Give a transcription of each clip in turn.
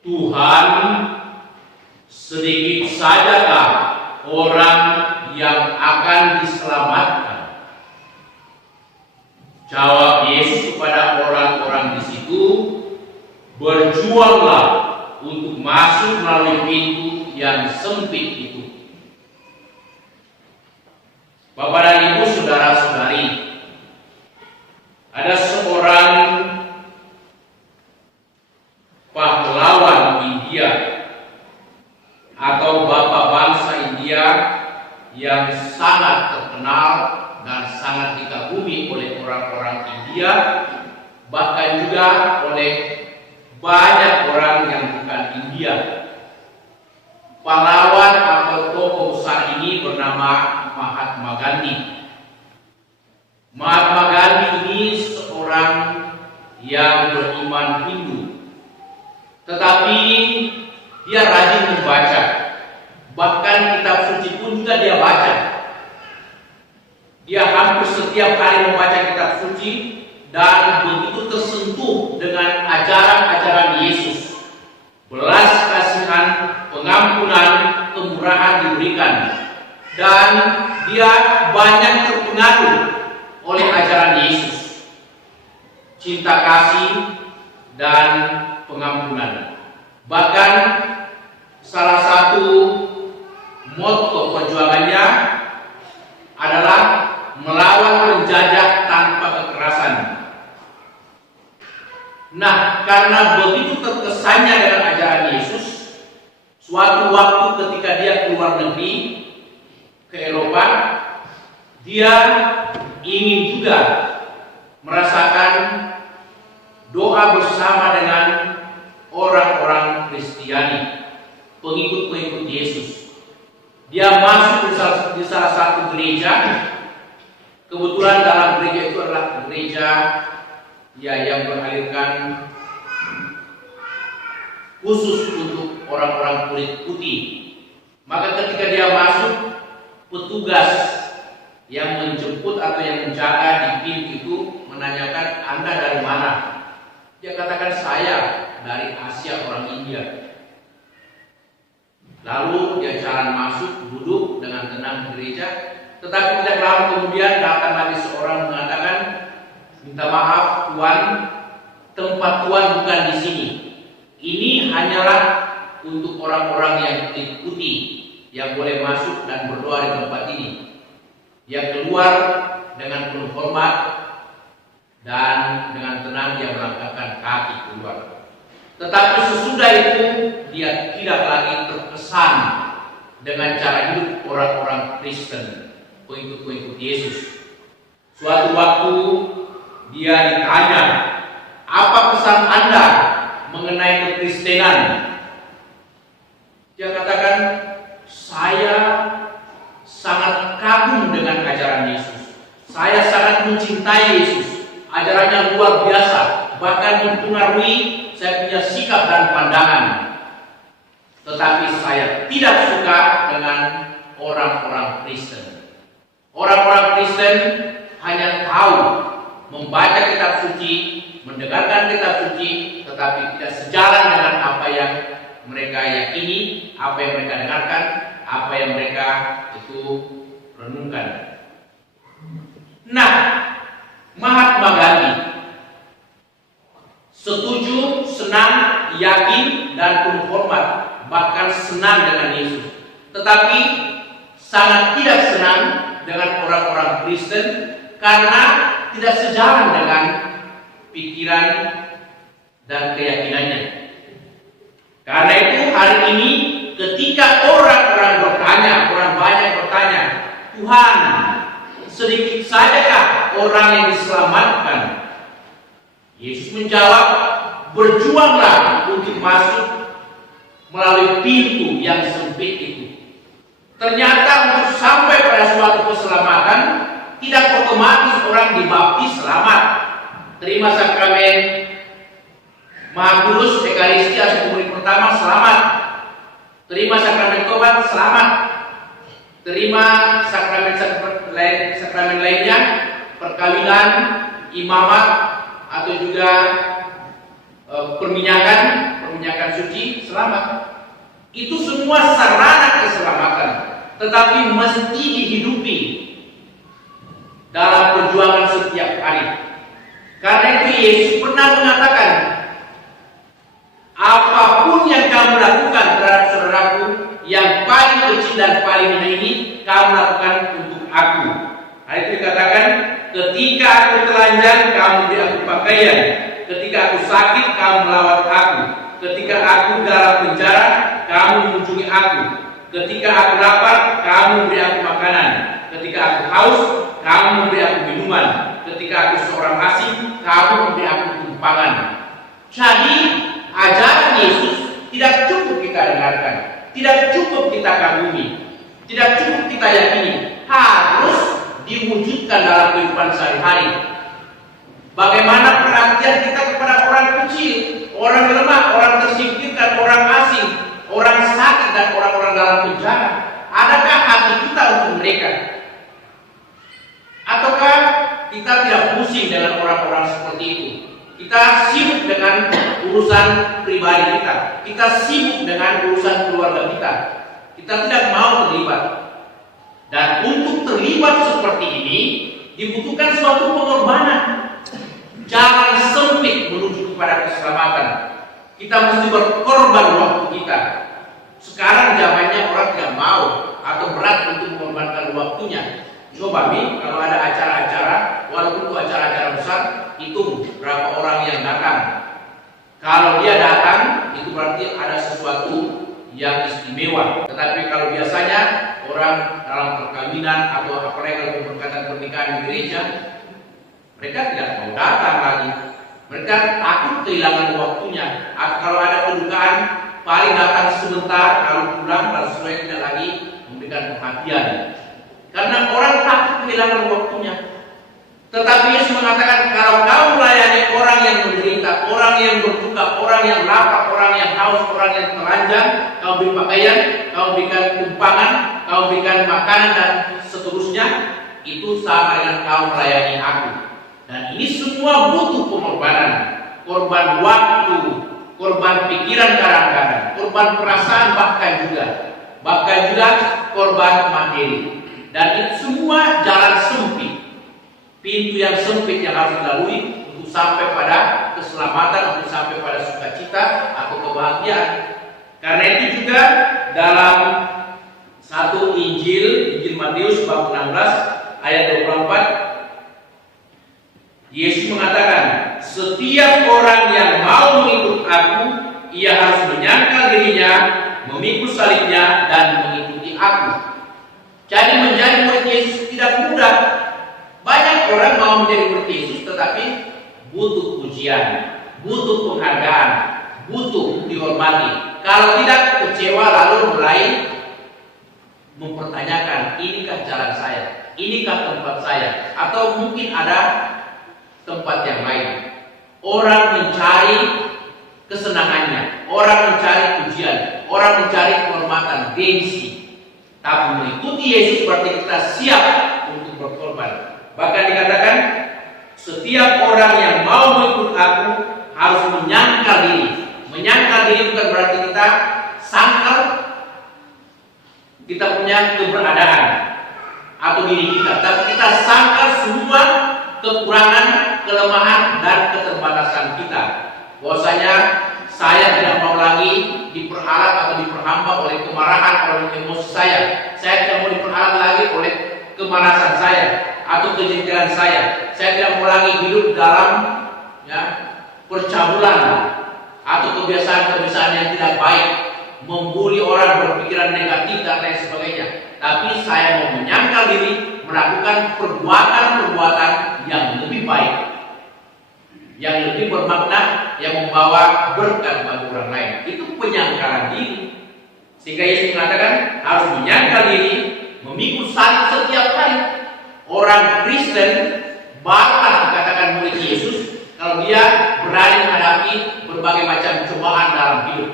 Tuhan, sedikit sajakah orang yang akan diselamatkan? Jawab Yesus kepada orang-orang di situ, berjuanglah untuk masuk melalui pintu yang sempit itu. Bapak dan Ibu, saudara-saudari, ada seorang pahlawan India atau bapak bangsa India yang sangat terkenal dan sangat dikagumi oleh orang-orang India, bahkan juga oleh banyak orang yang bukan India. Pahlawan atau tokoh besar ini bernama Mahatma Gandhi. Mahatma Gandhi ini seorang yang beriman Hindu, tetapi dia rajin membaca. Bahkan kitab suci pun juga dia baca. Dia hampir setiap hari membaca kitab suci dan begitu tersentuh dengan ajaran-ajaran Yesus. Belas kasihan, pengampunan, kemurahan diberikan. Dan dia banyak terpengaruh oleh ajaran Yesus. Cinta kasih dan pengampunan. Bahkan salah satu motto perjuangannya adalah melawan penjajah tanpa kekerasan. Nah, karena begitu terkesannya dengan ajaran Yesus, suatu waktu ketika dia keluar negeri ke Eropa, dia ingin juga merasakan doa bersama dengan orang-orang Kristiani, pengikut-pengikut Yesus. Dia masuk di salah satu gereja. Kebetulan dalam gereja itu adalah gereja yang beraliran khusus untuk orang-orang kulit putih. Maka ketika dia masuk, petugas yang menjemput atau yang menjaga di pintu itu menanyakan, "Anda dari mana?" Dia katakan, "Saya dari Asia, orang India." Lalu dia jalan masuk, duduk dengan tenang di gereja. Tetapi tidak lama kemudian datang lagi seorang mengatakan, "Minta maaf Tuan, tempat Tuan bukan di sini. Ini hanyalah untuk orang-orang yang kulit putih yang boleh masuk dan berdoa di tempat ini." Dia keluar dengan penuh hormat dan dengan tenang dia melangkahkan kaki keluar. Tetapi sesudah itu dia tidak lagi terkesan dengan cara hidup orang-orang Kristen, pengikut-pengikut Yesus. Suatu waktu dia ditanya, "Apa pesan Anda mengenai kekristenan?" Dia katakan, "Saya sangat kagum dengan ajaran Yesus. Saya sangat mencintai Yesus. Ajarannya luar biasa, bahkan mempengaruhi saya punya sikap dan pandangan. Tetapi saya tidak suka dengan orang-orang Kristen. Orang-orang Kristen hanya tahu membaca kitab suci, mendengarkan kitab suci, tetapi tidak sejalan dengan apa yang mereka yakini, apa yang mereka dengarkan, apa yang mereka itu renungkan." Nah, Mahatma Gandhi setuju, senang, yakin, dan penuh hormat, bahkan senang dengan Yesus. Tetapi sangat tidak senang dengan orang-orang Kristen karena tidak sejalan dengan pikiran dan keyakinannya. Karena itu hari ini ketika orang-orang banyak bertanya, "Tuhan, sedikit sajakah orang yang diselamatkan?" Yesus menjawab, "Berjuanglah untuk masuk melalui pintu yang sempit itu." Ternyata untuk sampai pada suatu keselamatan, tidak otomatis orang dibaptis selamat, terima sakramen Maha Kudus, Ekaristi atau komunitas pertama selamat, terima sakramen tobat selamat, terima sakramen lainnya, perkawinan, imamat atau juga perminyakan mengerjakan suci, selamat. Itu semua sarana keselamatan, tetapi mesti dihidupi dalam perjuangan setiap hari. Karena itu Yesus pernah mengatakan, apapun yang kamu lakukan terhadap saudaraku yang paling kecil dan paling hina ini, kamu lakukan untuk aku. Nah, itu dikatakan, ketika aku telanjang, kamu beri aku pakaian. Ketika aku sakit, kamu melawat aku. Ketika aku dalam penjara, kamu mengunjungi aku. Ketika aku lapar, kamu beri aku makanan. Ketika aku haus, kamu memberi aku minuman. Ketika aku seorang asing, kamu memberi aku tumpangan. Jadi, ajaran Yesus tidak cukup kita dengarkan, tidak cukup kita kagumi, tidak cukup kita yakini, harus diwujudkan dalam kehidupan sehari-hari. Bagaimana perhatian kita kepada orang kecil, orang lemah, orang tersingkirkan, orang asing, orang sakit, dan orang-orang dalam penjara? Adakah hati kita untuk mereka? Ataukah kita tidak pusing dengan orang-orang seperti itu? Kita sibuk dengan urusan pribadi kita. Kita sibuk dengan urusan keluarga kita. Kita tidak mau terlibat. Dan untuk terlibat seperti ini dibutuhkan suatu pengorbanan. Jalan sempit menuju kepada keselamatan. Kita mesti berkorban waktu kita. Sekarang zamannya orang tidak mau atau berat untuk mengorbankan waktunya. Coba nih, kalau ada acara-acara, walaupun itu acara-acara besar, hitung berapa orang yang datang. Kalau dia datang, itu berarti ada sesuatu yang istimewa. Tetapi kalau biasanya orang dalam perkawinan atau apalagi kalau berkaitan pernikahan di gereja, mereka tidak mau datang lagi. Mereka takut kehilangan waktunya. Atau kalau ada kedukaan, paling datang sebentar, kalau pulang, kalau sesuai tidak lagi memberikan perhatian. Karena orang takut kehilangan waktunya. Tetapi Yesus mengatakan, kalau kamu melayani orang yang menderita, orang yang berduka, orang yang lapar, orang yang haus, orang yang telanjang, kamu beri pakaian, kamu berikan tumpangan, kamu berikan makanan, dan seterusnya, itu sama dengan kamu melayani aku. Dan ini semua butuh pengorbanan. Korban waktu, korban pikiran kadang-kadang, korban perasaan bahkan juga korban materi. Dan itu semua jalan sempit, pintu yang sempit yang harus dilalui untuk sampai pada keselamatan, untuk sampai pada sukacita atau kebahagiaan. Karena itu juga dalam satu Injil Matius bab 16 ayat 24, Yesus mengatakan, setiap orang yang mau mengikut aku, ia harus menyangkal dirinya, memikul salibnya, dan mengikuti aku. Jadi menjadi murid Yesus tidak mudah. Banyak orang mau menjadi murid Yesus, tetapi butuh pujian, butuh penghargaan, butuh dihormati. Kalau tidak, kecewa lalu mulai mempertanyakan, inikah jalan saya? Inikah tempat saya? Atau mungkin ada tempat yang lain. Orang mencari kesenangannya, orang mencari pujian, orang mencari kehormatan, gengsi. Tapi mengikuti Yesus berarti kita siap untuk berkorban. Bahkan dikatakan, setiap orang yang mau mengikut aku harus menyangkal diri. Menyangkal diri bukan berarti kita sangkal kita punya keberadaan atau diri kita, tapi kita sangkal semua kekurangan, kelemahan, dan keterbatasan kita. Bahwasanya saya tidak mau lagi diperalat atau diperhamba oleh kemarahan, oleh emosi saya. Saya tidak mau diperalat lagi oleh kemarasan saya atau kejengkelan saya. Saya tidak mau lagi hidup dalam percabulan atau kebiasaan-kebiasaan yang tidak baik, membuli orang, berpikiran negatif, dan lain sebagainya. Tapi saya mau menyangkal diri, melakukan perbuatan-perbuatan yang lebih baik, yang lebih bermakna, yang membawa berkat bagi orang lain. Itu penyangkalan diri. Sehingga Yesus mengatakan harus menyangkal diri, memikul salib setiap hari. Orang Kristen bakal dikatakan murid Yesus kalau dia berani menghadapi berbagai macam cobaan dalam hidup,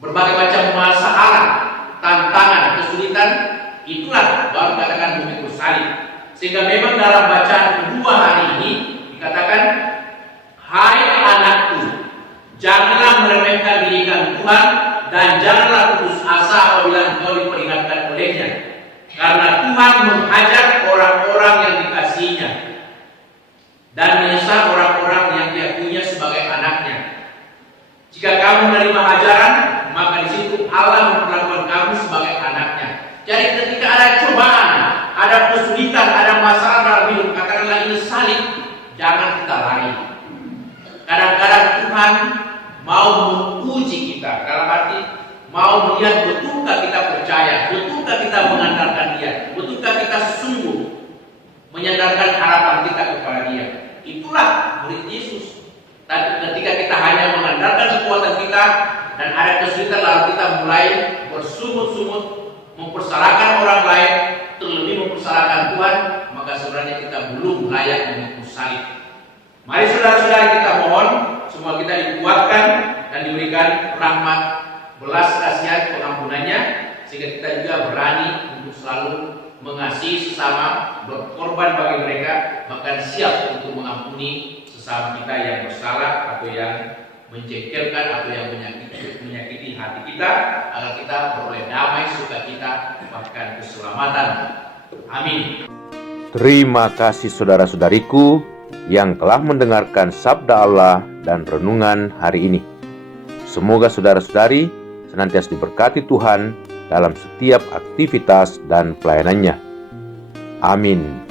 berbagai macam masalah, tantangan, kesulitan. Itulah baru dikatakan memikul salib. Sehingga memang dalam bacaan kedua hari ini dikatakan, hai anakku, janganlah meremehkan akan didikan Tuhan, dan janganlah putus asa apabila engkau diperingatkan olehnya. Karena Tuhan menghajar orang-orang yang dikasihinya dan menyesal orang-orang yang diakuinya sebagai anaknya. Jika kamu menerima ajaran, maka di situ Allah memperlakukan kamu sebagai anaknya. Jadi ketika ada cobaan, ada kesulitan, ada masalah dalam hidup, katakanlah ini salib, jangan kita lari. Kadang-kadang Tuhan mau menguji kita, dalam arti mau melihat betulkah kita percaya, betulkah kita mengandalkan Dia, betulkah kita sungguh menyandarkan harapan kita kepada Dia. Itulah murid Yesus. Tapi ketika kita hanya mengandalkan kekuatan kita dan ada kesulitan, lalu kita mulai bersungut-sungut mempersalahkan orang lain, terlebih mempersalahkan Tuhan, maka sebenarnya kita belum layak memikul salib. Mari saudara-saudara, kita mohon semua kita dikuatkan dan diberikan rahmat, belas kasihan, pengampunannya, sehingga kita juga berani untuk selalu mengasihi sesama, berkorban bagi mereka, bahkan siap untuk mengampuni sesama kita yang bersalah atau yang menjengkelkan atau yang menyakiti hati kita, agar kita beroleh damai, sukacita, bahkan keselamatan. Amin. Terima kasih saudara-saudariku yang telah mendengarkan sabda Allah dan renungan hari ini. Semoga saudara-saudari senantiasa diberkati Tuhan dalam setiap aktivitas dan pelayanannya. Amin.